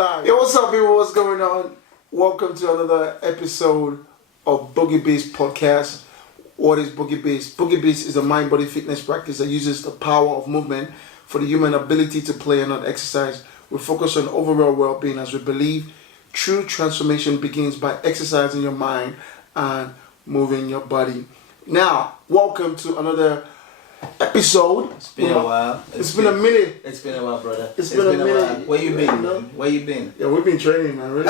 live. Yo, what's up, people? What's going on? Welcome to another episode of BOOGIE-BEAST Podcast. What is BOOGIE-BEAST? BOOGIE-BEAST is a mind-body fitness practice that uses the power of movement for the human ability to play and not exercise. We focus on overall well-being as we believe true transformation begins by exercising your mind and moving your body. Now, welcome to another episode. It's been a while. It's been a minute. It's been a while, brother. It's been a minute. While. Where you been, man? Where you been? Yeah, we've been training, man. Really.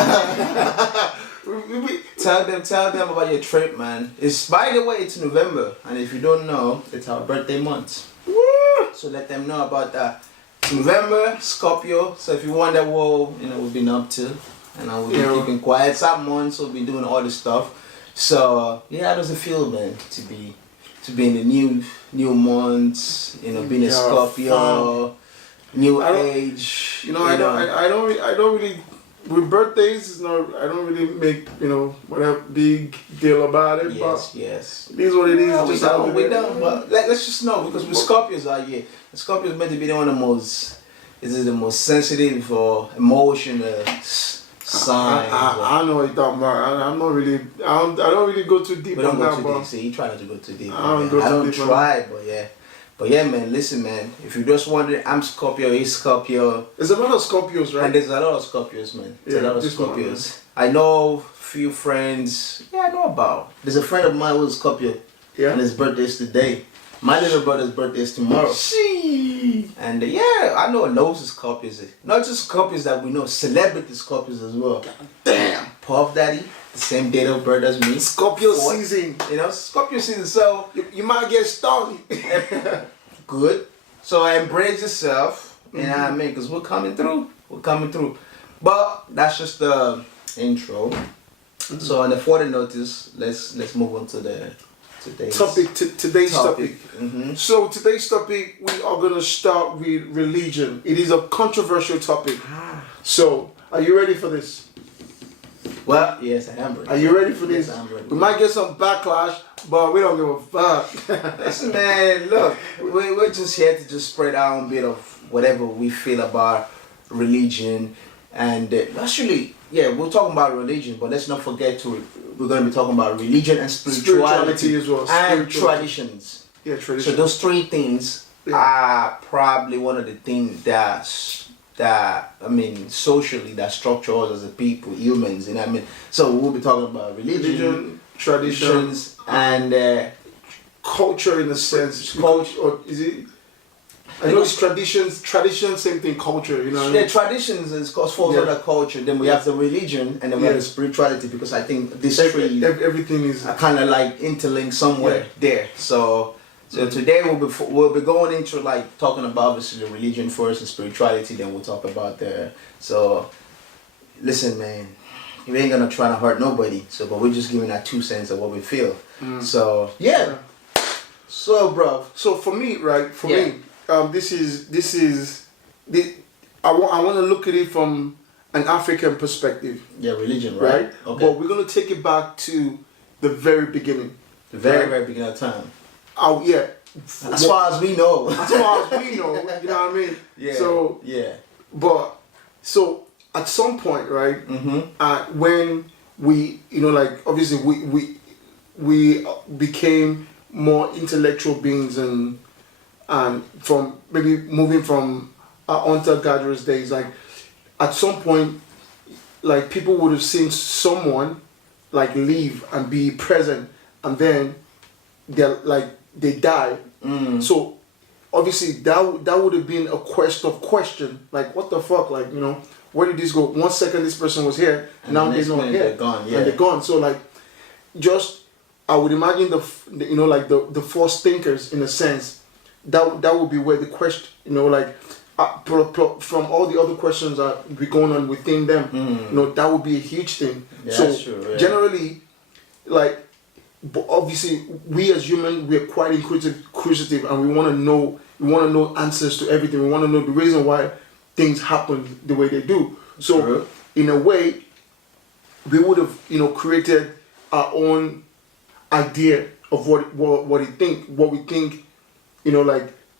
Tell them about your trip, man. By the way, it's November, and if you don't know, it's our birthday month. Woo! So let them know about that. It's November, Scorpio. So if you wonder what we've been up to, and we've been keeping quiet. Some months we'll be doing all this stuff. So how does it feel, man, to be in the new months? Being a Scorpio, new age. I don't really. With birthdays, I don't really make whatever big deal about it. Yes. It is what it is. We don't. But let's just know, because with Scorpios out here, the Scorpios meant to be one of the most. Is it the most sensitive or emotional sign? I know what you're talking about. I'm not really. I don't really go too deep. We don't on go that, too but deep. See, you try not to go too deep. I don't try, but yeah. But yeah, man, listen, man. If you're just wondering, I'm Scorpio, he's Scorpio. There's a lot of Scorpios, right? And there's a lot of Scorpios, man. There's a lot of Scorpios. I know a few friends. Yeah, I know about. There's a friend of mine who's a Scorpio. Yeah. And his birthday is today. My little brother's birthday is tomorrow. And I know loads of Scorpios. Not just Scorpios that we know, celebrity Scorpios as well. Damn. Puff Daddy, the same date of birth as me. Scorpio season. Scorpio season. So you might get stung. Good. So embrace yourself. You know what I mean? Because we're coming through. But that's just the intro. So on the further notice, let's move on to today's topic. So today's topic, we are going to start with religion. It is a controversial topic. So are you ready for this? Well, yes, I am ready. Are you ready for this? Yes, I'm ready. We might get some backlash, but we don't give a fuck. Listen, man, look, we're just here to just spread out a bit of whatever we feel about religion. And actually, we're talking about religion, but let's not forget we're going to be talking about religion and spirituality as well. And traditions. Yeah, traditions. So those three things are probably one of the things that socially that structure us as a people, humans, you know what I mean? So we'll be talking about religion, traditions, and culture in a sense. Culture, or is it? I know it's traditions, same thing, culture, you know. Yeah, traditions is falls under culture. Then we have the religion, and then we have the spirituality, because I think these three everything is kind of like interlinked somewhere there. So today we'll be going into like talking about obviously the religion first and spirituality. Then we'll talk about So listen, man, we ain't gonna try to hurt nobody. But we're just giving our 2 cents of what we feel. So So bro, so for me, right? For me. This is I want to look at it from an African perspective. Yeah, religion, right? Okay. But we're gonna take it back to the very beginning. The very beginning of time. Oh yeah. As far as we know. You know what I mean? Yeah. So But at some point, right? When we, obviously we became more intellectual beings and from maybe moving from our hunter-gatherers days, like at some point, like people would have seen someone like leave and be present, and then they die. So obviously that would have been a question, like what the fuck, like where did this go? 1 second this person was here, and now they're not here, they're gone, and they're gone. So like just I would imagine the forced thinkers in a sense. That would be where the question, from all the other questions that be going on within them, that would be a huge thing. Yeah, so that's true, generally, but obviously we as humans, we are quite inquisitive, and we want to know answers to everything. We want to know the reason why things happen the way they do. So in a way, we would have created our own idea of what we think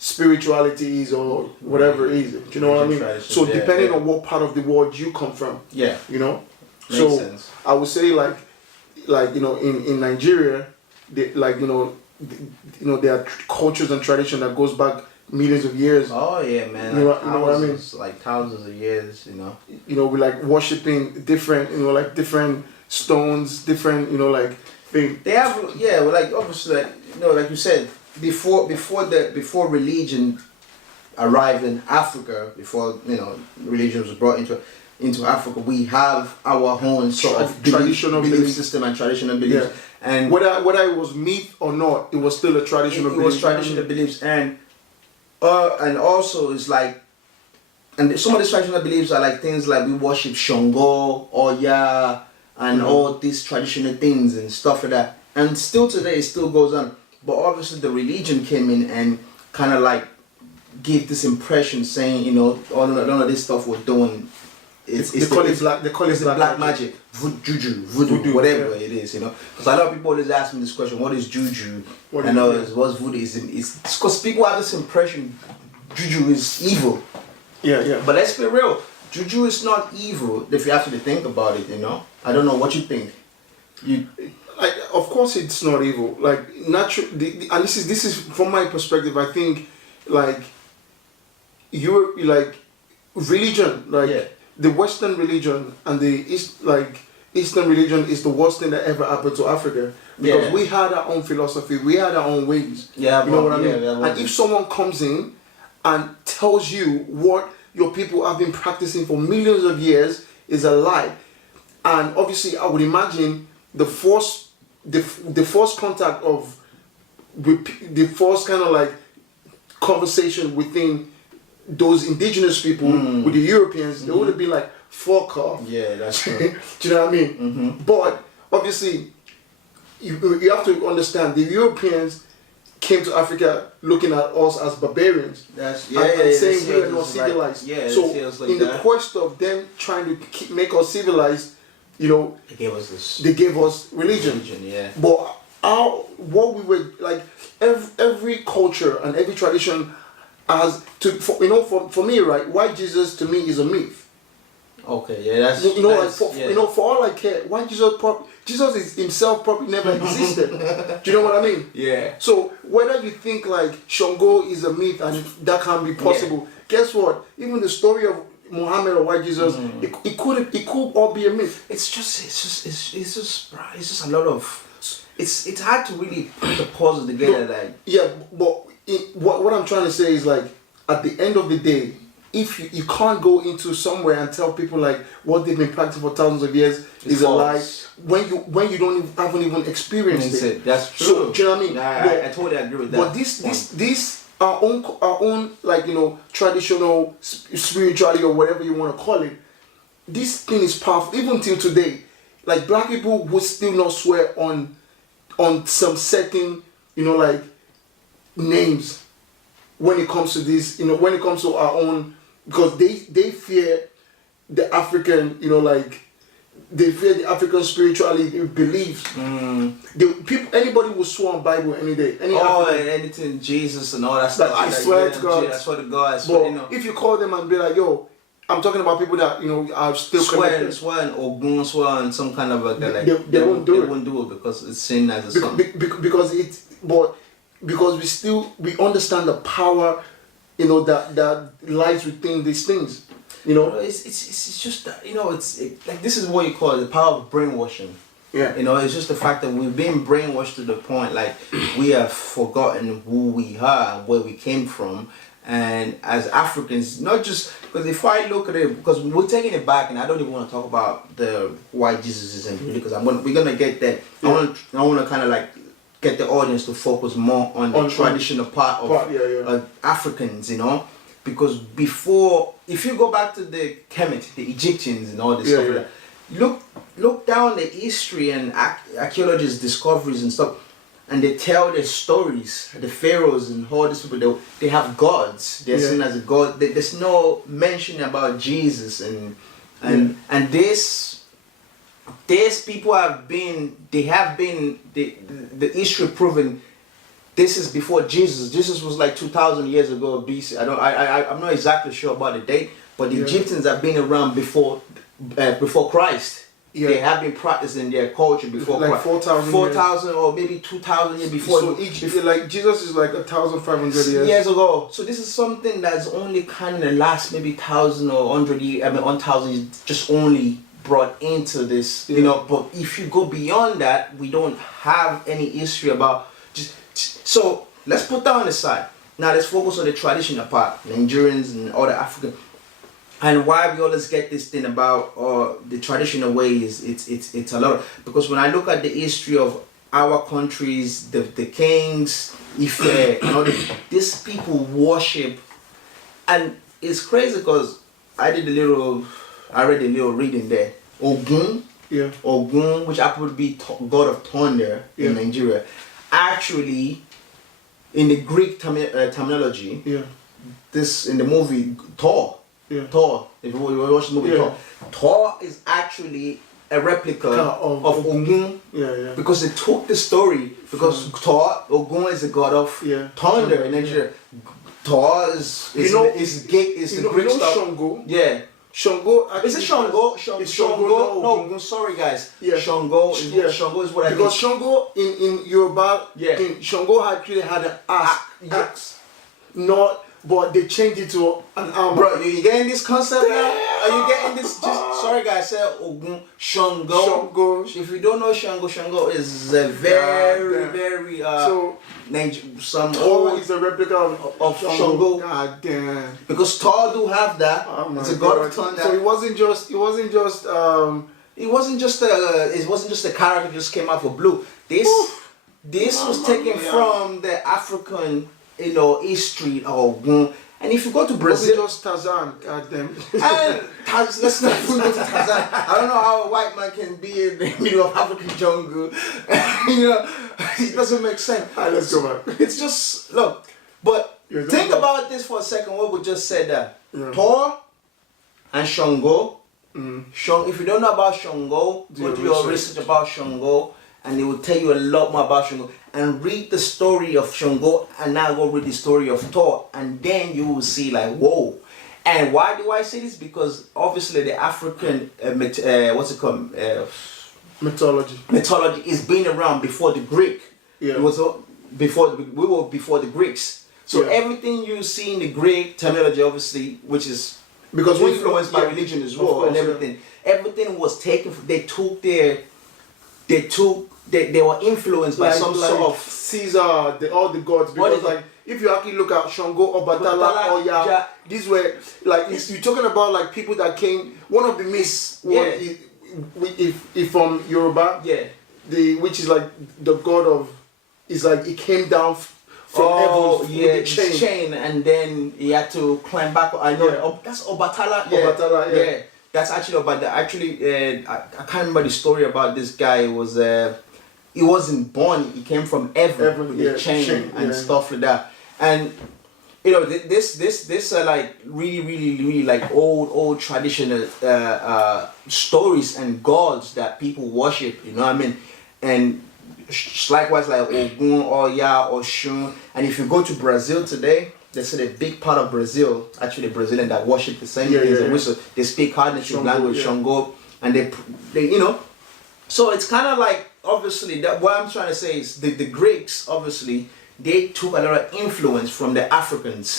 spirituality is or whatever it is. Do you know what I mean? So depending on what part of the world you come from, you know. Makes sense. I would say like you know, in Nigeria, they, like you know, there are cultures and tradition that goes back millions of years. Oh yeah, man. You know what I mean? Like thousands of years, you know. You know, we like worshiping different, you know, like different stones, different, you know, like things. They have, yeah, well, like obviously, like, you know, like you said, before religion arrived in Africa, before, you know, religion was brought into Africa, we have our own sort of traditional belief system and traditional beliefs. Yeah. And whether it was myth or not, it was still a traditional belief. It was traditional beliefs, and also it's like, and some of these traditional beliefs are like things like we worship Shango, Oya, and all these traditional things and stuff like that. And still today, it still goes on. But obviously, the religion came in and kind of like gave this impression, saying, you know, none of this stuff we're doing. They call it black magic, voodoo, whatever it is, you know. Because a lot of people always ask me this question: what is juju? What's voodooism? It's because people have this impression juju is evil. Yeah. But let's be real. Juju is not evil if you actually think about it, you know. I don't know what you think. Like, of course, it's not evil. Like, naturally, and this is from my perspective. I think, like, religion, like the Western religion and the Eastern religion is the worst thing that ever happened to Africa because we had our own philosophy, we had our own ways. Yeah, you know what I mean. And if someone comes in and tells you what your people have been practicing for millions of years is a lie, and obviously I would imagine the force contact of the force kind of like conversation within those indigenous people with the Europeans, they would have been like, fuck off. Yeah, that's true. Do you know what I mean? But obviously you have to understand the Europeans came to Africa looking at us as barbarians. And saying we are not civilized. Like, in the quest of them trying to make us civilized, you know, they gave us religion. But every culture and every tradition has to, for me, right, white Jesus to me is a myth. Okay, yeah, that's for all I care, white Jesus is himself probably never existed. Do you know what I mean? Yeah. So whether you think like Shango is a myth and that can be possible, guess what? Even the story of Muhammad or white Jesus, it could all be a myth. It's just a lot of. It's hard to really put the puzzle together. But what I'm trying to say is, like, at the end of the day, if you can't go into somewhere and tell people like what they've been practicing for thousands of years is a lie when you haven't even experienced it. That's true. So, do you know what I mean? I totally agree with that. But this our own like, you know, traditional spirituality or whatever you want to call it. This thing is powerful even till today. Like, black people would still not swear on some certain, you know, like, names when it comes to this, you know, when it comes to our own, because they fear the African, you know, like, they fear the African spirituality beliefs. Anybody will swear on Bible any day. Anything Jesus and all that stuff. I swear to God. I swear to God. But you know, if you call them and be like, yo, I'm talking about people that, you know, are still connected. Swear Ogun, swear and some kind of like they won't do it. They won't do it because it's seen as a son. Because we understand the power, you know, that lies within these things. You know, it's just that, you know, like, this is what you call it, the power of brainwashing. Yeah. You know, it's just the fact that we've been brainwashed to the point like we have forgotten who we are and where we came from. And as Africans, not just because if I look at it, because we're taking it back, and I don't even want to talk about the white Jesusism because we're gonna get that. Yeah. I want to kind of like get the audience to focus more on the traditional part of Africans, you know, because before, if you go back to the Kemet, the Egyptians and all this stuff, like that, look down the history and archaeologists' discoveries and stuff. And they tell their stories, the pharaohs and all these people, they have gods. They're seen as a god. There's no mention about Jesus and these people the history proven this is before Jesus. Jesus was like 2,000 years ago BC. I'm not exactly sure about the date, but the Egyptians have been around before Christ. Yeah. They have been practicing their culture before like 4,000 or maybe 2,000 years before. So like Jesus is like 1,500 years ago. So this is something that's only kind of the last maybe 1,000 or 100 years. 1,000 years just only brought into this. You know. But if you go beyond that, we don't have any history about. So let's put that on the side. Now let's focus on the traditional part, Nigerians and other African. And why we always get this thing about the traditional way is it's a lot because when I look at the history of our countries, the kings, Ife, and all these people worship, and it's crazy because I read a little reading there. Ogun, which happens to be god of thunder in Nigeria, actually in the Greek terminology, this in the movie Thor. Thor, if you watch the movie Thor is actually a replica of Ogun. Because they took the story because Ogun is the god of thunder in Nigeria. Thor is the Greek stuff. Shango? Yeah. Shango. Is it Shango? Shango? No, Ogun. Sorry guys. Shango is what I mean. Because Shango in Yoruba, Shango actually had an axe. But they changed it to an armor. Bro, you getting this concept now? Are you getting this? Sorry guys, say Ogun, Shango. If you don't know Shango is a very some Thor is a replica of Shango. God damn. Because Thor do have that. It's a god of thunder. So it wasn't just a character that just came out for blue. This was taken from the African history of Ogun. And if you go to Brazil, it wasn't just Tarzan, goddamn. And let's not go to Tarzan. I don't know how a white man can be in the middle of African jungle. It doesn't make sense. Alright, let's go back. It's just look, but think about this for a second. What we just said there, Thor and Shango. If you don't know about Shango, go do your research about Shango. And they will tell you a lot more about Shango. And read the story of Shango and now go read the story of Thor. And then you will see like, whoa. And why do I say this? Because obviously the African, mythology is been around before the Greek. It was we were before the Greeks. So everything you see in the Greek terminology, obviously, which is because we're influenced by religion as well, and everything was taken. They were influenced by some sort of Caesar, all the gods. Because like if you actually look at Shango, Obatala, Oya, these were like you're talking about like people that came. One of the myths, if from Yoruba, which is like the god of, is like he came down from heaven with the chain, and then he had to climb back. I know that's Obatala. Obatala, That's actually about that. Actually, I can't remember the story about this guy. He wasn't born. He came from heaven with the chain and stuff like that. And this are like really like old traditional stories and gods that people worship. You know what I mean? And likewise like Ogun, Oya, Oshun. And if you go to Brazil today, they say a big part of Brazil, actually Brazilian that worship the same things and whistle. They speak hard native language, Shango, and they So it's kind of like, obviously, that what I'm trying to say is the Greeks, obviously, they took a lot of influence from the Africans'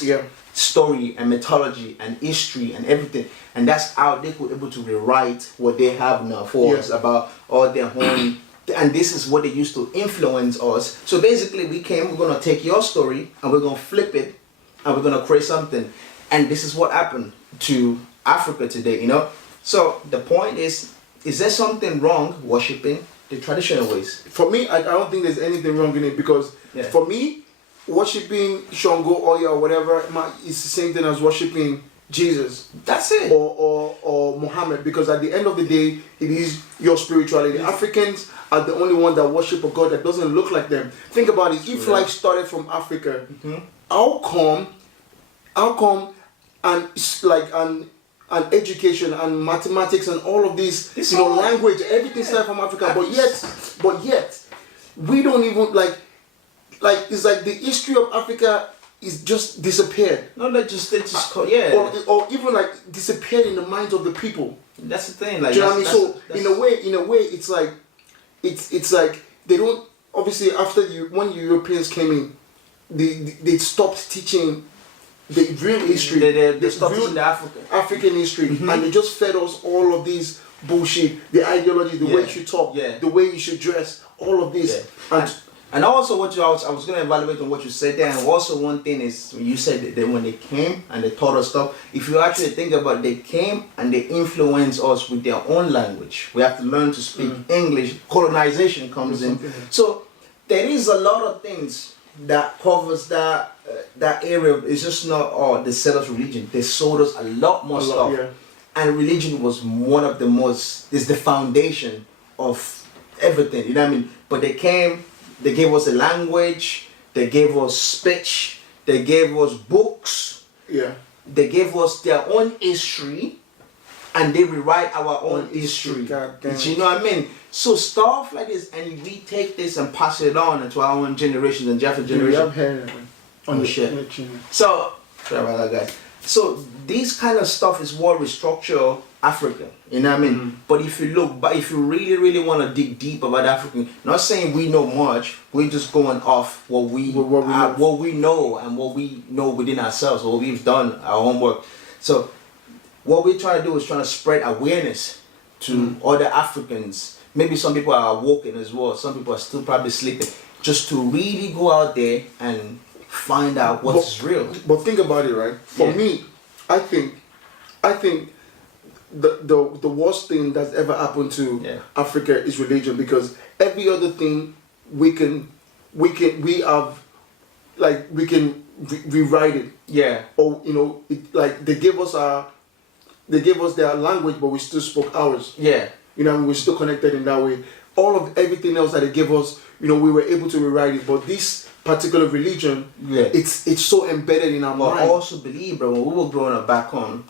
story and mythology and history and everything, and that's how they were able to rewrite what they have now for us about all their own. And this is what they used to influence us. So basically, we're gonna take your story and we're gonna flip it. And we're gonna create something, and this is what happened to Africa today, So the point is there something wrong worshiping the traditional ways? For me, I don't think there's anything wrong in it because for me, worshiping Shango, Oya, or whatever is the same thing as worshiping Jesus. That's it. Or Muhammad, because at the end of the day, it is your spirituality. Africans are the only one that worship a God that doesn't look like them. Think about it. If life started from Africa. How come and like and education and mathematics and all of these language, everything started from Africa, but yet we don't even like it's like the history of Africa is just disappeared. No, they just yeah. Or even like disappeared in the minds of the people. That's the thing. Like, do you know what I mean? So in a way, it's like they don't, obviously after when Europeans came in, they stopped teaching the real history. They stopped teaching the African history, and they just fed us all of these bullshit, the ideology, the way you should talk, the way you should dress, all of this. And also, what I was going to evaluate on what you said there, and also one thing is, you said that when they came and they taught us stuff, if you actually think about it, they came and they influenced us with their own language. We have to learn to speak English. Colonization comes in. So there is a lot of things that covers that area. It's just not, they sell us religion. They sold us a lot more stuff. Yeah. And religion was one of the most, is the foundation of everything, you know what I mean? But they came, they gave us a language, they gave us speech, they gave us books, they gave us their own history, and they rewrite our own history. You know what I mean? So stuff like this, and we take this and pass it on into our own generations and after generations. So, sorry about that, guys. So this kind of stuff is what restructure Africa, you know what I mean? But if you look, but if you really want to dig deep about African, not saying we know much, we're just going off what we know and what we know within ourselves, what we've done, our homework. So what we try to do is trying to spread awareness to other Africans. Maybe some people are awoken as well. Some people are still probably sleeping. Just to really go out there and find out what's real. But think about it, right? For me, I think the worst thing that's ever happened to Africa is religion, because every other thing we can rewrite it. Yeah. Or like they gave us their language, but we still spoke ours. Yeah. You know, we're still connected in that way. Everything else that they gave us, we were able to rewrite it. But this particular religion, it's so embedded in our mind. I also believe, bro, when we were growing up back home,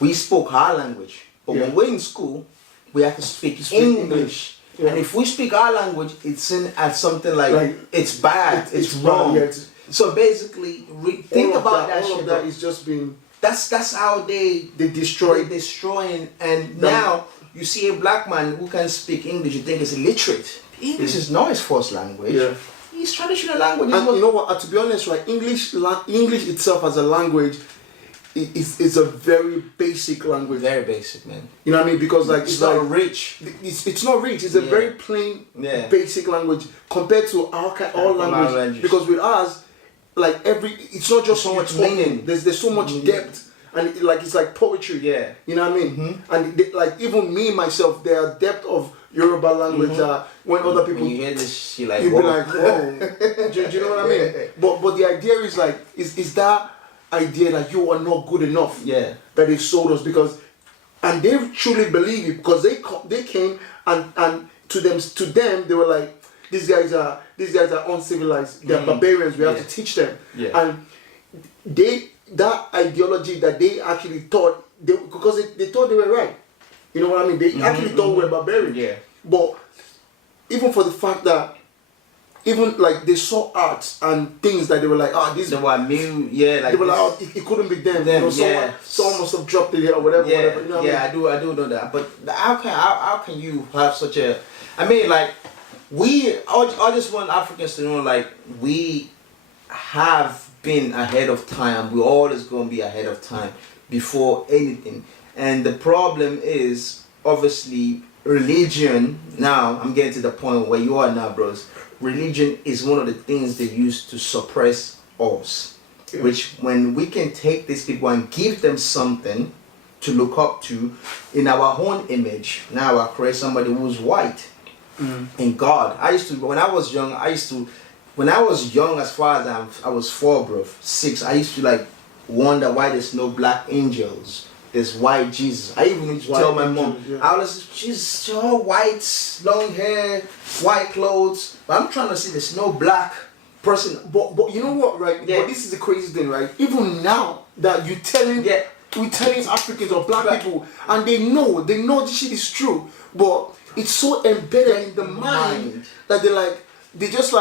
we spoke our language. But when we're in school, we have to speak English. Yeah. And if we speak our language, it's seen as something like it's bad, it's wrong. Yeah, so basically, think about that. All of that is just being. That's how they destroying. And now you see a black man who can speak English, you think is illiterate. English is not his first language. Yeah. His traditional language. And you know what? To be honest, right? English itself as a language is a very basic language. Very basic, man. You know what I mean? Because it's not rich. It's not rich. It's a very plain, basic language compared to our language. Because with ours, it's not just so much meaning. There's so much depth. And it's like poetry. Yeah. You know what I mean? And even me myself, there are depth of Yoruba language when other people, when you hear this, you'll be like, whoa. do you know what I mean? But the idea is is that idea that you are not good enough. Yeah. That they sold us, and they truly believe it, because they came and to them they were like, these guys are uncivilized. They're barbarians. We have to teach them. Yeah. And that ideology that they actually thought because they thought they were right. You know what I mean? They actually thought we were barbarians. Yeah. But even for the fact that they saw arts and things that they were like, they were new, they were like, it couldn't be them. Someone must have dropped it here or whatever. Yeah, you know what I mean? I do know that. But how can you have such a? I mean, I just want Africans to know, we have been ahead of time. We're always going to be ahead of time before anything. And the problem is, obviously, religion. Now, I'm getting to the point where you are now, bros. Religion is one of the things they use to suppress us. Yeah. Which, when we can take these people and give them something to look up to in our own image, now I create somebody who's white in God. When I was young, as far as I was 4, bro, 6, I used to wonder why there's no black angels. There's white Jesus. I even need to tell my mom, I was, she's all white, long hair, white clothes. But I'm trying to see there's no black person. But you know what, right? Yeah. But this is the crazy thing, right? Even now that we're telling Africans or black people, and they know this shit is true, but it's so embedded in the mind that they just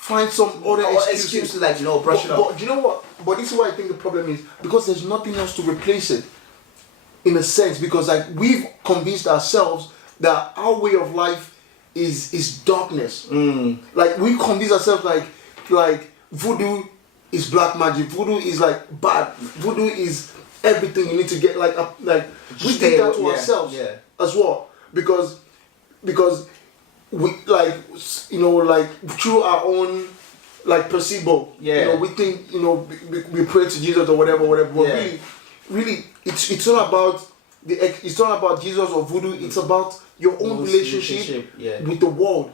find some other excuses like brush it off. But you know what? But this is what I think the problem is, because there's nothing else to replace it. In a sense, because like we've convinced ourselves that our way of life is darkness. Like we convince ourselves like voodoo is black magic. Voodoo is like bad. Voodoo is everything you need to get like we did that to ourselves as well, because we like like through our own like placebo. We think we pray to Jesus or whatever. But really, it's not about it's not about Jesus or voodoo. It's about your own relationship with the world,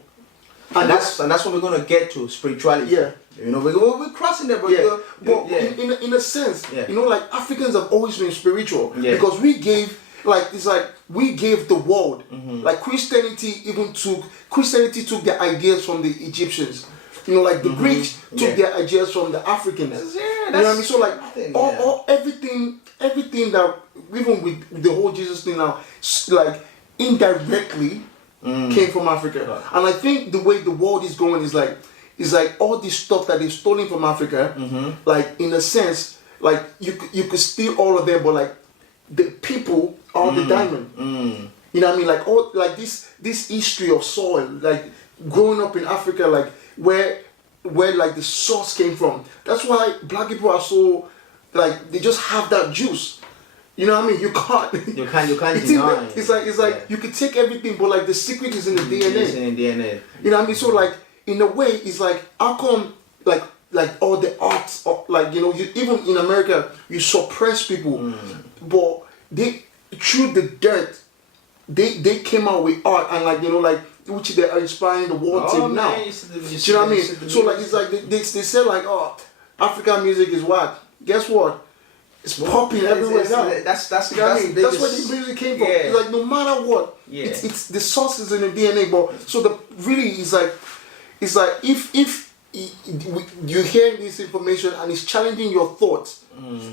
and that's what we're gonna get to, spirituality. We're crossing there, but but in a sense, like Africans have always been spiritual because we gave we gave the world. Like Christianity took their ideas from the Egyptians. Like the Greeks took their ideas from the Africans. You know what I mean? So like all everything that even with the whole Jesus thing now, like indirectly came from Africa. And I think the way the world is going is like all this stuff that they've stolen from Africa. Like in a sense, like you could steal all of them, but like the people are the diamond. You know what I mean? Like all like this history of soil, like growing up in Africa, like where like the source came from. That's why black people are so like they just have that juice. You know what I mean? You can't deny. It's like you could take everything, but like the secret is in the DNA. It's in the DNA. You know what I mean? So like in a way, it's like how come like all the arts, like you even in America you suppress people, but they through the dirt they came out with art and like which they are inspiring the world till now. You know what I mean? So like it's like they say like African music is whack. Guess what? It's popping everywhere now. That's what I mean? That's where the music came from. It's like no matter what, it's the source is in the DNA. But so the really is like it's like if you hear this information and it's challenging your thoughts,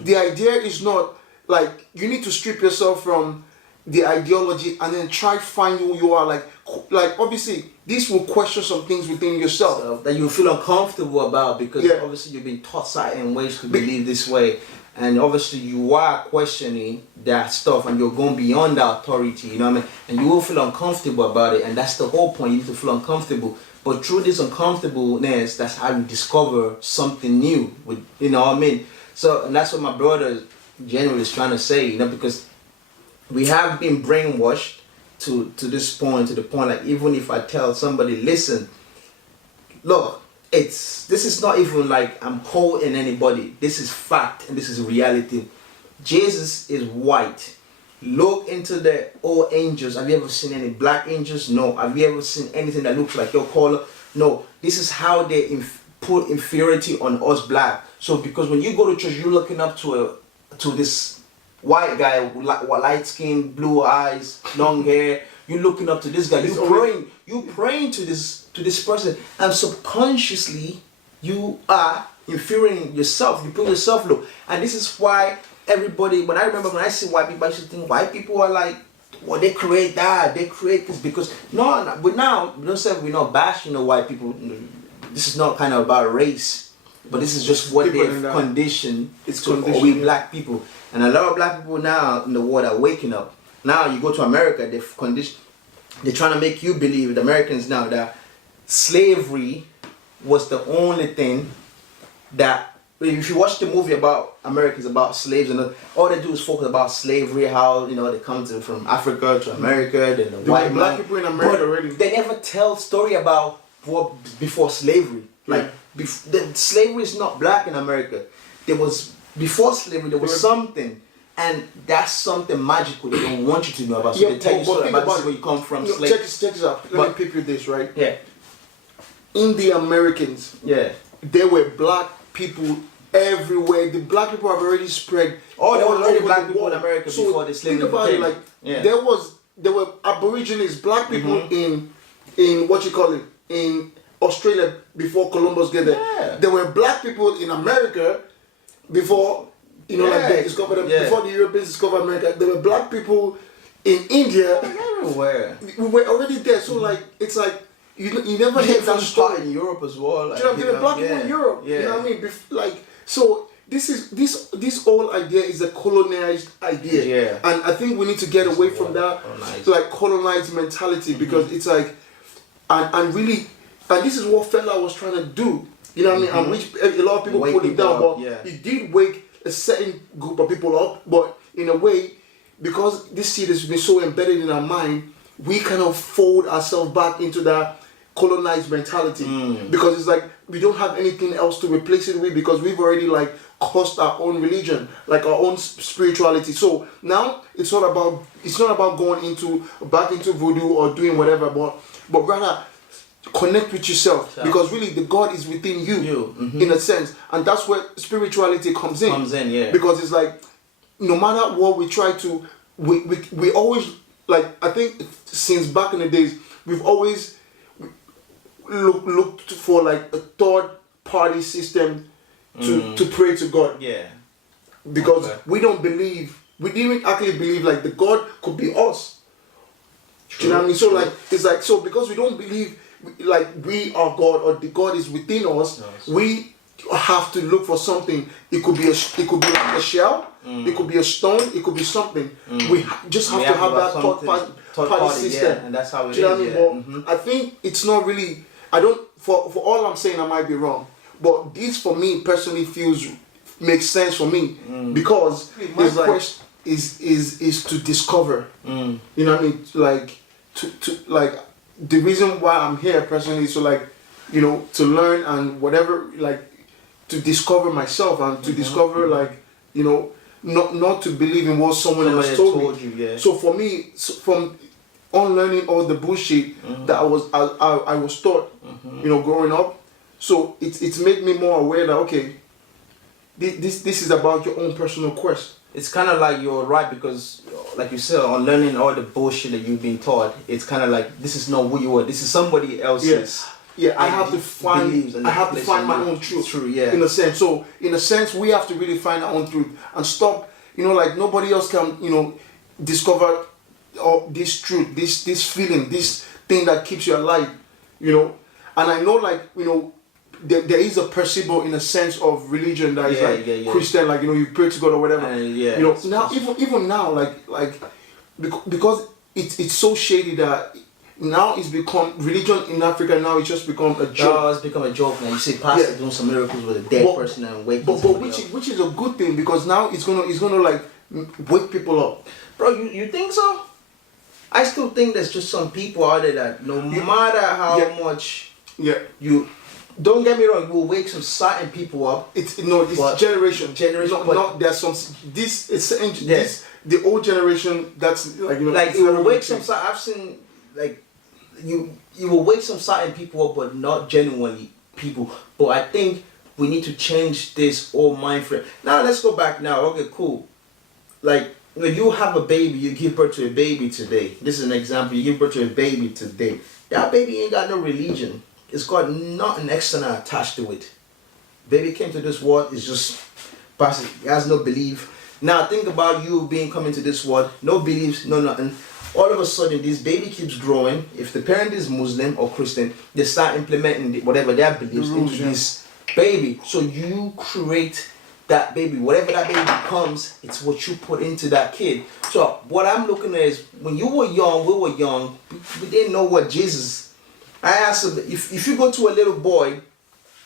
the idea is not like you need to strip yourself from the ideology and then try find who you are. Like obviously this will question some things within yourself that you feel uncomfortable about because obviously you've been taught certain ways to believe this way, and obviously you are questioning that stuff and you're going beyond the authority, you know what I mean, and you will feel uncomfortable about it, and that's the whole point. You need to feel uncomfortable, but through this uncomfortableness, that's how you discover something new with, you know what I mean. So and that's what my brother generally is trying to say, because we have been brainwashed to this point, to the point like even if I tell somebody, listen, look, this is not even like I'm quoting anybody. This is fact and this is reality. Jesus is white. Look into the old angels. Have you ever seen any black angels? No. Have you ever seen anything that looks like your color? No. This is how they put inferiority on us black. So because when you go to church, you're looking up to this white guy with light skin, blue eyes, long hair. You're looking up to this guy. You're praying to this person, and subconsciously you are inferior yourself. You put yourself low, and this is why everybody. When I see white people, I used to think white people are like, well, they create that, they create this because but now we don't say we're not bashing white people. This is not kind of about race, but this is just what they've conditioned. We black people. And a lot of black people now in the world are waking up. Now you go to America, they're trying to make you believe, the Americans now, that slavery was the only thing that, if you watch the movie about Americans, about slaves, and all they do is focus about slavery, how they come from Africa to America, then the white black people in America already. They never tell story about what before slavery. Like slavery is not black in America. Before slavery, there was something, and that's something magical they don't want you to know about. So they tell you story about this is where you come from. Check this out. Let me pick you this, right? Yeah. In the Americans, there were black people everywhere. The black people have already spread. Oh, there were already black people in America before the slavery. Think about it, like there were Aborigines, black people in what you call it, in Australia before Columbus get there. Yeah. There were black people in America before they discovered before the Europeans discovered America. There were black people in India. Everywhere. We were already there. So like it's like you never hear that story in Europe as well. Like, black people in Europe. Yeah. You know what I mean? Like, so this whole idea is a colonized idea. Yeah. And I think we need to get away from that like colonized mentality, because it's like, and really, and this is what Fela was trying to do. You know what I mean? And which a lot of people put it down, but he did wake a certain group of people up. But in a way, because this seed has been so embedded in our mind, we kind of fold ourselves back into that colonized mentality, because it's like we don't have anything else to replace it with, because we've already like caused our own religion, like our own spirituality. So now it's not about going back into voodoo or doing whatever, but rather connect with yourself, because really the God is within you. In a sense, and that's where spirituality comes in. Because it's like, no matter what we try to, we always, like, I think since back in the days, we've always looked for like a third party system to pray to God. Yeah. Because we didn't actually believe like the God could be us. Do you know what I mean? So like, it's like, so because we don't believe like we are God, or the God is within us, we have to look for something. It could be a shell, it could be a stone, it could be something. We just have to have that third party system. Yeah, and that's how it do you know what I mean? But I think it's not really, I don't, for all I'm saying, I might be wrong, but this for me personally makes sense for me, because my quest is to discover. You know what I mean? Like to like, the reason why I'm here personally is to like, you know, to learn and whatever, like to discover myself and to discover like, you know, not to believe in what someone else told me. You, yeah. So for me, from unlearning all the bullshit that I was taught, you know, growing up, so it's made me more aware that okay, this is about your own personal quest. It's kind of like you're right, because like you said, on learning all the bullshit that you've been taught, it's kind of like, this is not who you are, this is somebody else's. Yeah, I have to find my own truth. True, yeah. In a sense, so in a sense, we have to really find our own truth and stop. You know, like nobody else can, you know, discover this truth, this feeling, this thing that keeps you alive. You know, and I know, like, you know, there is a perceivable in a sense of religion that is Christian, like, you know, you pray to God or whatever. You know, now even now, like because it's so shady that now it's become religion in Africa. Now it's just become a joke. Oh, it's become a joke now. You see pastor doing some miracles with a dead person and waking but which is a good thing, because now it's gonna like wake people up. Bro, you think so? I still think there's just some people out there that no matter how much you, don't get me wrong, you will wake some certain people up. It's generation. No, there's some the old generation that's like, you know, like it will wake some. I've seen like you will wake some certain people up, but not genuinely people. But I think we need to change this whole mind frame. Now let's go back now. Okay, cool. Like, when you have a baby, you give birth to a baby today. This is an example. You give birth to a baby today. That baby ain't got no religion. It's got nothing external attached to it. Baby came to this world, it's just passive. He has no belief. Now think about you coming to this world, no beliefs, no nothing. All of a sudden, this baby keeps growing. If the parent is Muslim or Christian, they start implementing whatever their beliefs into this baby. So you create that baby. Whatever that baby becomes, it's what you put into that kid. So what I'm looking at is, when you were young, we were young, we didn't know what Jesus. I asked him, if you go to a little boy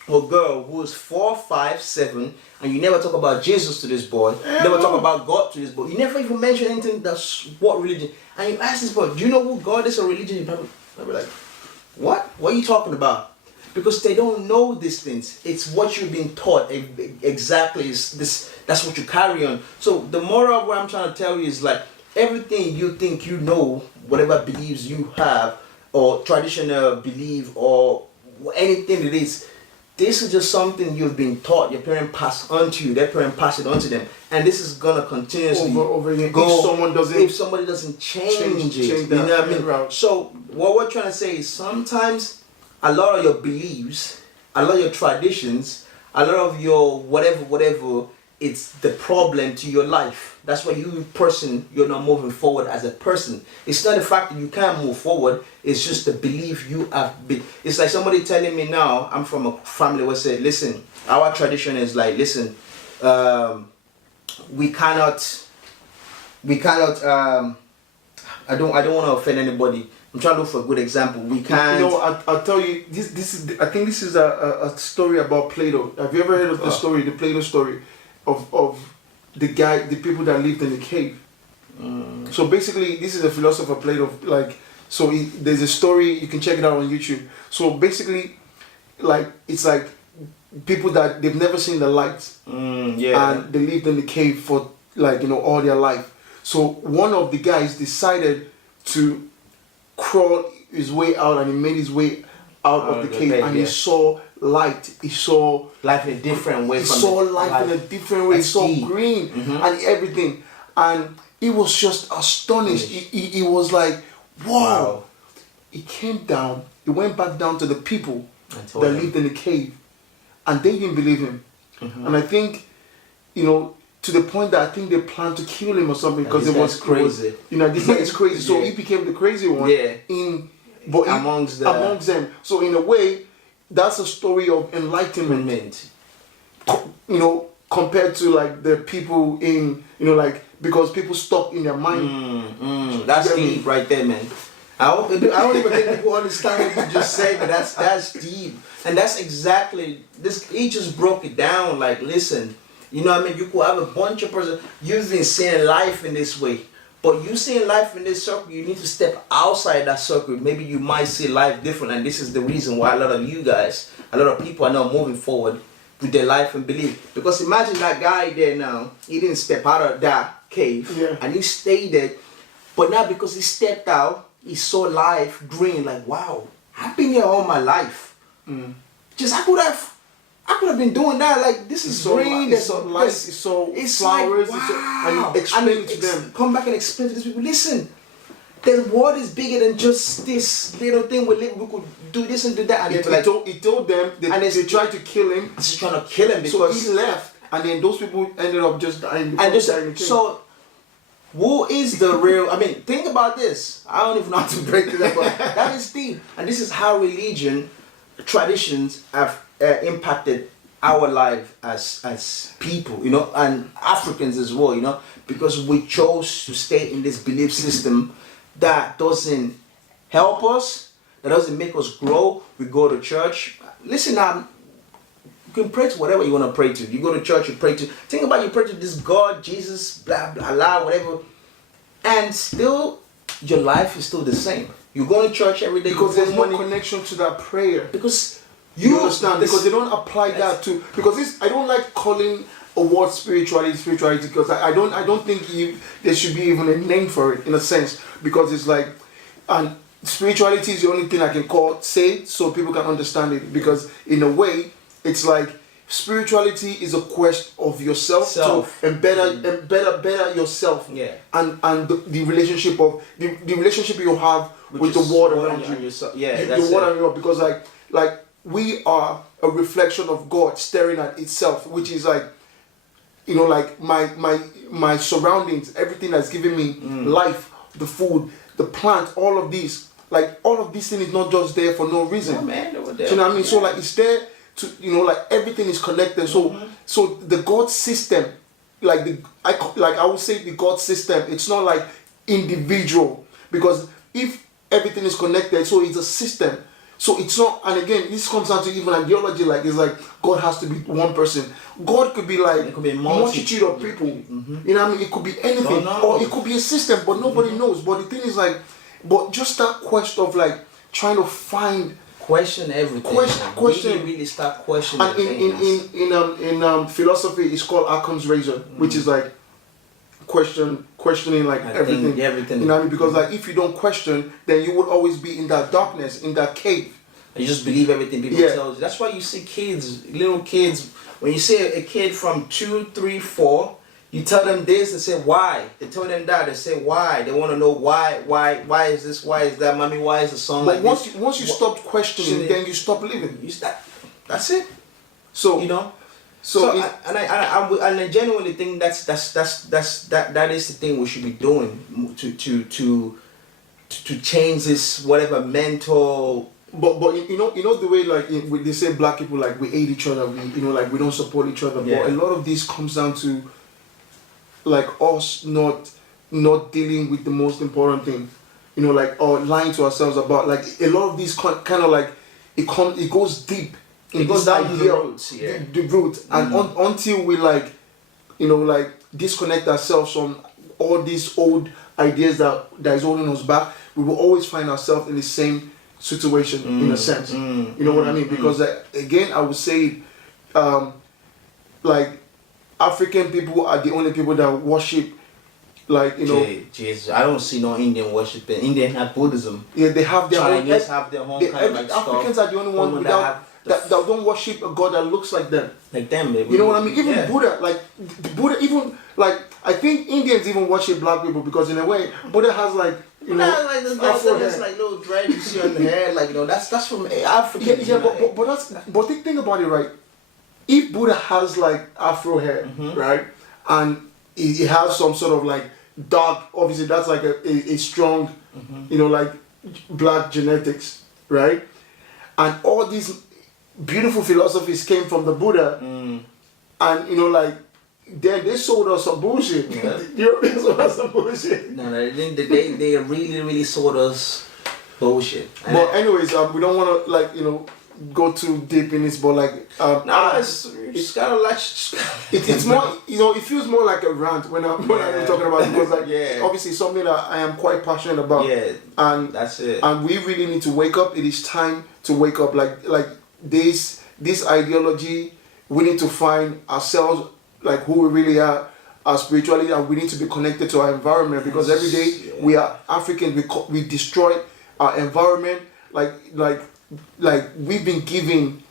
or girl who is 4, 5, 7, and you never talk about Jesus to this boy, you never talk about God to this boy, you never even mention anything that's what religion, and you ask this boy, do you know who God is or religion? You're probably like, what? What are you talking about? Because they don't know these things. It's what you've been taught. Exactly. That's what you carry on. So the moral of what I'm trying to tell you is, like, everything you think you know, whatever beliefs you have, or traditional belief, or anything it is, this is just something you've been taught. Your parent passed on to you. Their parent passed it on to them, and this is gonna continuously over again. go. If somebody doesn't change it, you know what I mean? Route. So what we're trying to say is, sometimes a lot of your beliefs, a lot of your traditions, a lot of your whatever, it's the problem to your life. That's why you're not moving forward as a person. It's not the fact that you can't move forward. It's just the belief you have been. It's like somebody telling me now, I'm from a family where say, listen, our tradition is like, listen, we cannot, I don't want to offend anybody. I'm trying to look for a good example. We can't. You know, I'll tell you. This is. I think this is a story about Plato. Have you ever heard of the story, the Plato story, of the people that lived in the cave? So basically, this is a philosopher Plato. Like, so there's a story. You can check it out on YouTube. So basically, like it's like people that they've never seen the light, and they lived in the cave for like all their life. So one of the guys decided to crawl his way out, and he made his way out of the cave, and he saw light. He saw life in a different way. He saw life in a different way. He saw green and everything, and he was just astonished. He was like, wow. He came down. He went back down to the people that lived in the cave, and they didn't believe him. And I think, to the point that I think they planned to kill him or something because it was crazy. This guy is crazy. So he became the crazy one. Amongst them. So in a way, that's a story of enlightenment. Compared to like the people in because people stuck in their mind. That's deep right there, man. I don't even think people understand what you just said, but that's deep, and that's exactly this. He just broke it down. Like, listen. You know what I mean? You could have a bunch of person. You've been seeing life in this way. But you seeing life in this circle, you need to step outside that circle. Maybe you might see life different. And this is the reason why a lot of you guys, a lot of people are now moving forward with their life and belief. Because imagine that guy there now. He didn't step out of that cave. And he stayed there. But now because he stepped out, he saw life green. Like, wow, I've been here all my life. I could have been doing that. Like, this is green. It's so light. It's so flowers. Like, wow. And you explain it to them. Come back and explain to these people. Listen, the world is bigger than just this little thing. We could do this and do that. And he told them. They tried to kill him. Just trying to kill him because so he left, and then those people ended up just dying. So, who is the real? I mean, think about this. I don't even know how to break it up, but that is deep. And this is how religion, traditions have impacted our life as people, and Africans as well, because we chose to stay in this belief system that doesn't help us, that doesn't make us grow. We go to church. Listen, you can pray to whatever you want to pray to. You go to church, you pray to. Think about you pray to this God, Jesus, blah blah blah, whatever, and still your life is still the same. You go to church every day because there's no connection to that prayer. Because you understand? Because they don't apply that to. Because I don't like calling a word spirituality because I don't think there should be even a name for it in a sense, because it's like, and spirituality is the only thing I can say so people can understand it, because in a way it's like spirituality is a quest of yourself to better yourself, and the relationship of the relationship you have with the world around you, the world around you, because like we are a reflection of God staring at itself, which is like, like my surroundings, everything that's giving me life, the food, the plant, all of these, like all of these things is not just there for no reason. No, man, they were there. Do you know what I mean? So like it's there to, like everything is connected. So the God system, I would say the God system, it's not like individual, because if everything is connected, so it's a system. So it's not, and again, this comes down to even ideology. Like it's like God has to be one person. God could be like a multitude of people. You know what I mean? It could be anything, or it could be a system, but nobody knows. But the thing is like, but just that quest of like trying to question everything. Question. Really start questioning. And in philosophy, it's called Occam's razor, which is like questioning like everything. You know what I mean? Because like if you don't question, then you would always be in that darkness, in that cave. And you just believe everything people tell you. That's why you see little kids, when you see a kid from 2, 3, 4, you tell them this, they say why. They tell them that, they say why. They want to know why is this, why is that, mommy, why is the song like this? Once you stop questioning, then you stop living. That's it. So I genuinely think that is the thing we should be doing to change this whatever mental. But you know the way like they say black people like we hate each other, like we don't support each other. Yeah. But a lot of this comes down to like us not dealing with the most important thing, like or lying to ourselves about like a lot of these kind of like it goes deep. It goes down to the roots, yeah. The root, and until we like, like disconnect ourselves from all these old ideas that is holding us back, we will always find ourselves in the same situation in a sense. You know what I mean? Because again, I would say, like African people are the only people that worship, like Jesus, I don't see no Indian worshiping. Indian have Buddhism. Yeah, they have their Chinese own. have their own kind of like Africans stuff. are the only ones that don't worship a god that looks like them. Like them, baby. You know what I mean? Even Buddha, like Buddha, even like I think Indians even worship black people because in a way Buddha has like like this girl that's like little dread you see on the hair, like that's from Africa. Yeah, but think about it, right? If Buddha has like Afro hair, right, and he has some sort of like dark, obviously that's like a strong, like black genetics, right, and all these beautiful philosophies came from the Buddha, and like then they sold us some bullshit. Yeah. Europeans sold us some bullshit. No, they really sold us bullshit. But anyways, we don't want to like go too deep in this, but like it's kind of like it's more it feels more like a rant when I'm talking about it because like obviously something that I am quite passionate about. Yeah, and that's it. And we really need to wake up. It is time to wake up. Like this ideology, we need to find ourselves like who we really are, our spirituality, and we need to be connected to our environment because every day we are Africans. We destroy our environment. Like we've been given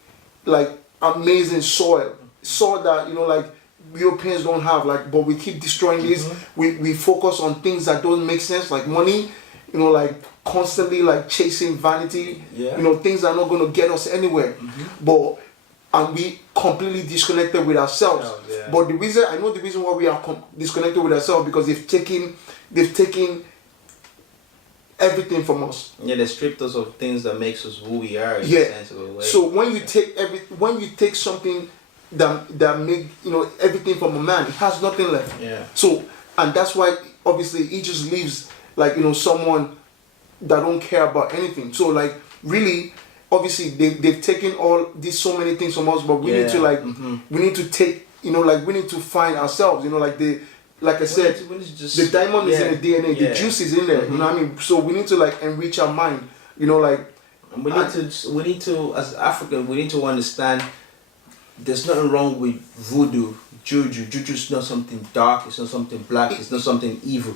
like amazing soil that like Europeans don't have, like, but we keep destroying this. We focus on things that don't make sense, like money, like constantly like chasing vanity, things that are not going to get us anywhere. And we completely disconnected with ourselves. But the reason why we are disconnected with ourselves because they've taken everything from us. Yeah, they stripped us of things that makes us who we are. So when you take something that make everything from a man, it has nothing left. Yeah. So and that's why obviously he just leaves like someone that don't care about anything. So like really, obviously they've taken all these so many things from us, but we need to like we need to take we need to find ourselves. Like I said, the diamond is in the DNA, the juice is in there. You know what I mean? So we need to like enrich our mind. We need to as African, we need to understand there's nothing wrong with voodoo, juju. Juju is not something dark, it's not something black, it's not something evil.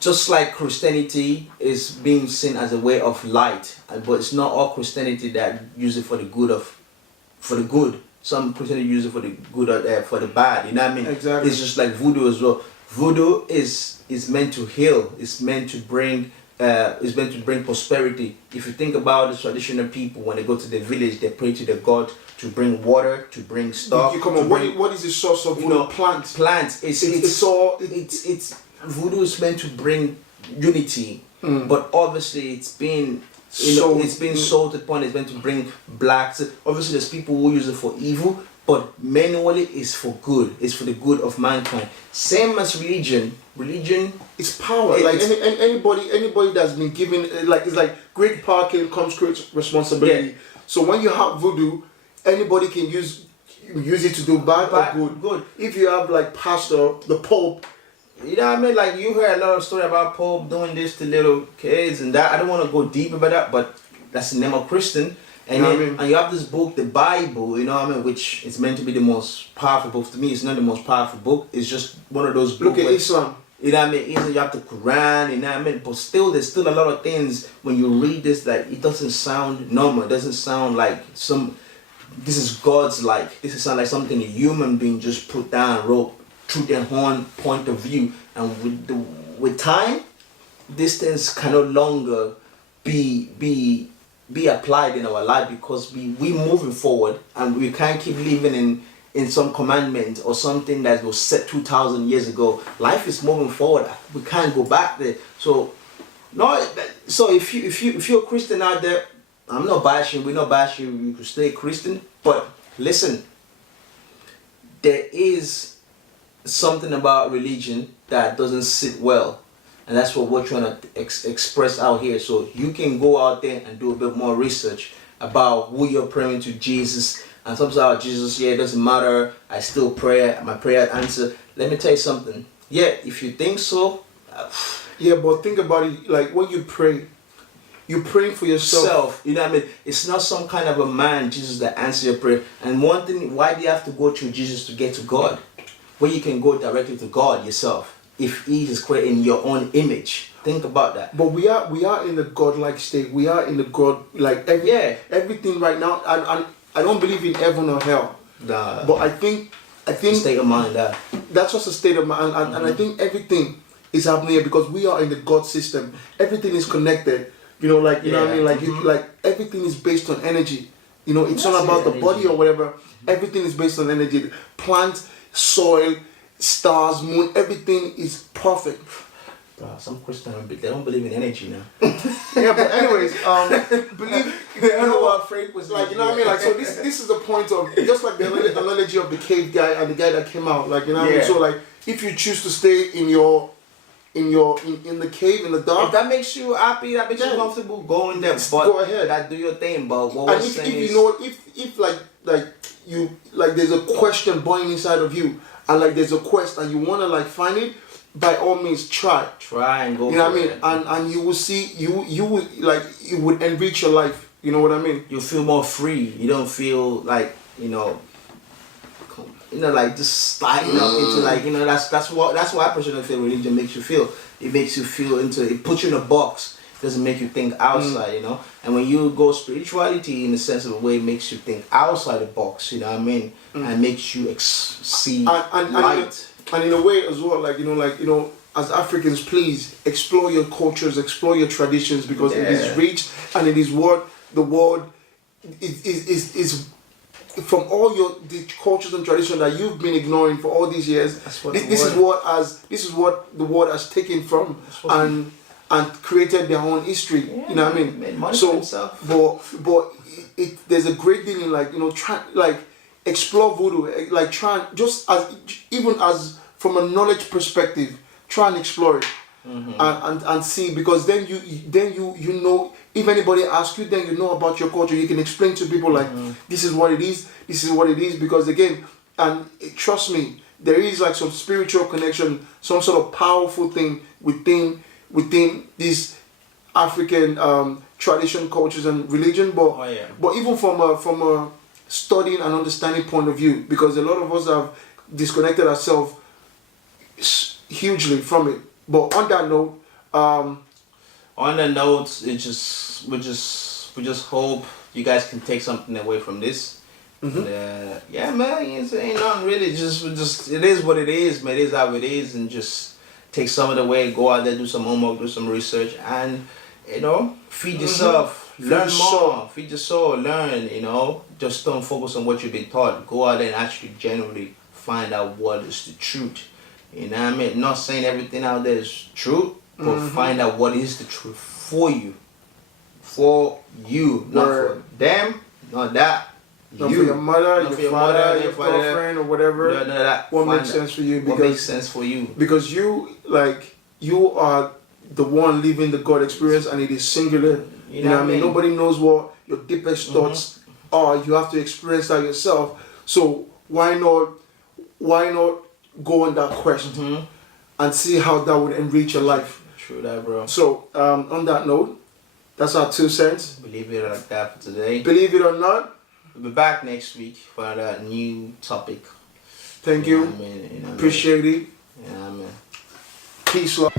Just like Christianity is being seen as a way of light, but it's not all Christianity that use it for the good. Some Christianity use it for the good, for the bad. You know what I mean? Exactly. It's just like voodoo as well. Voodoo is meant to heal. It's meant to bring prosperity. If you think about the traditional people, when they go to the village, they pray to the god to bring water, to bring stuff. What is the source of voodoo? Plants. It's voodoo is meant to bring unity, but obviously it's been it's been sold upon. It's meant to bring blacks. Obviously, there's people who use it for evil, but manually it's for good. It's for the good of mankind. Same as religion. Religion is power. Anybody that's been given it's like great power comes great responsibility. Yeah. So when you have voodoo, anybody can use it to do bad or good. If you have like pastor, the pope. You know what I mean? Like you heard a lot of story about Pope doing this to little kids and that. I don't want to go deep about that, but that's the name of Christian. And and you have this book, the Bible, you know what I mean, which is meant to be the most powerful book. To me, it's not the most powerful book. It's just one of those books. Look at Islam. You know what I mean? You have the Quran, you know what I mean? But still, there's still a lot of things when you read this that it doesn't sound normal. It doesn't sound like this is God's like. This is sound like something a human being just put down, wrote through their own point of view. And with time, these things can no longer be applied in our life because we moving forward and we can't keep living in some commandment or something that was set 2,000 years ago. Life is moving forward. We can't go back there. So no. So if you're a Christian out there, I'm not bashing. We're not bashing. You could stay Christian, but listen. There is something about religion that doesn't sit well, and that's what we're trying to express out here. So you can go out there and do a bit more research about who you're praying to, Jesus. And sometimes Jesus, yeah, it doesn't matter. I still pray. My prayer answer. Let me tell you something. Yeah, if you think so. Yeah, but think about it. Like when you pray, you're praying for yourself. You know what I mean? It's not some kind of a man, Jesus, that answers your prayer. And one thing, why do you have to go through Jesus to get to God? Where you can go directly to God yourself. If He is created in your own image. Think about that. But we are in the God-like state. We are in the God, like everything right now. And I don't believe in heaven or hell. Nah. But I think state of mind that. That's just a state of mind, and I think everything is happening here because we are in the God system. Everything is connected. You know, like you know what I mean. Like like everything is based on energy. You know, it's not about the body or whatever. Everything is based on energy. Plant, soil, stars, moon. Everything is perfect. Some Christians they don't believe in energy now. Yeah, but anyways, believe. I don't know what Frank was like. You know what I mean? Like, so this is the point of just like the analogy of the cave guy and the guy that came out. Like, you know what I mean? So like, if you choose to stay in the cave in the dark, if that makes you happy, that makes you comfortable, go in there. But go ahead. That do your thing. But what and we're if saying you is, know, if like you like, there's a question burning inside of you, and like there's a quest, and you wanna like find it. By all means, try and go. You know what I mean? And you will see you will like it would enrich your life. You know what I mean? You feel more free. You don't feel like like just sliding up into like that's what I personally feel religion makes you feel. It makes you feel it puts you in a box. It doesn't make you think outside. You know. And when you go spirituality in the sense of a way, it makes you think outside the box. You know what I mean? And makes you see light. And in a way as well, as Africans, please explore your cultures, explore your traditions, because it is rich and it is what the world is from all the cultures and traditions that you've been ignoring for all these years. This is what the world has taken from and created their own history. Yeah, you know what I mean? Made money for himself. But there's a great deal in try explore voodoo, like try as from a knowledge perspective, try and explore it. And see, because then you know, if anybody asks you, then you know about your culture. You can explain to people like this is what it is, because again, and trust me, there is like some spiritual connection, some sort of powerful thing within these African tradition, cultures and religion, but even from a studying and understanding point of view, because a lot of us have disconnected ourselves hugely from it. But on that note, we just hope you guys can take something away from this. And, yeah, man, it ain't nothing really. Just it is what it is, man. It is how it is, and just take some of the way. Go out there, do some homework, do some research, and feed yourself, learn more, feed your soul, learn. Just don't focus on what you've been taught. Go out there and actually genuinely find out what is the truth. You know what I mean? Not saying everything out there is true, but find out what is the truth for you. For you, not for them, not that. Not for your mother, your father, your girlfriend, or whatever. What makes sense for you? What makes sense for you? Because you are the one living the God experience, and it is singular. You know what I mean? Nobody knows what your deepest thoughts are. You have to experience that yourself. So why not go on that quest and see how that would enrich your life? True that, bro. So on that note, that's our 2 cents. Believe it or not, that for today. Believe it or not, we'll be back next week for another new topic. Thank you. Appreciate it. Yeah, man. Peace, love.